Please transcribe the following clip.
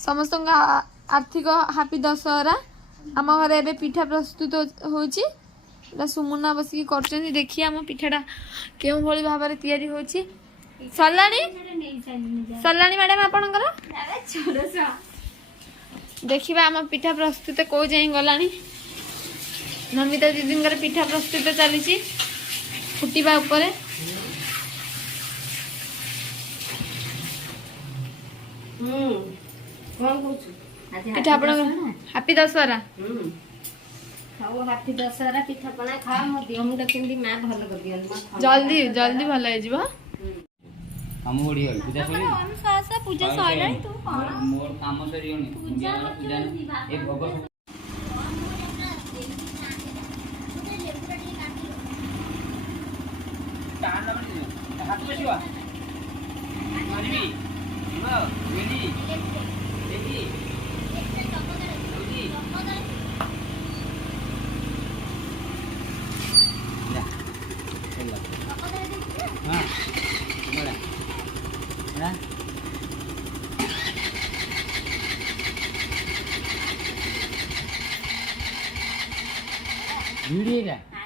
समस्त आर्थिक हापी दशहरा आम घर ए पिठा प्रस्तुत होची सुमुना बसिक कर देखिए आम पिठाटा क्यों भली भाव में तैयारी होची सरलानी सरलानी मैडम आपणकर देखिए आम पिठा प्रस्तुत कौ जाए गलानी नमिता दीदी पिठा प्रस्तुत चली फुटिबा उपरे पिठा हापी दशहरा हापी दशहरा पिठा पଣା खा मो देह मुंड केंदी मां भल कर दियन जल्दी जल्दी भल हो जिवो हम ओडी होई पूजा सरी अनुशासन पूजा सरी तू कोन मोर काम सरी होनी पूजा ए भोग हाथ में शिवा मानवी हां रेडी देखी हाँ बड़ा वीडियो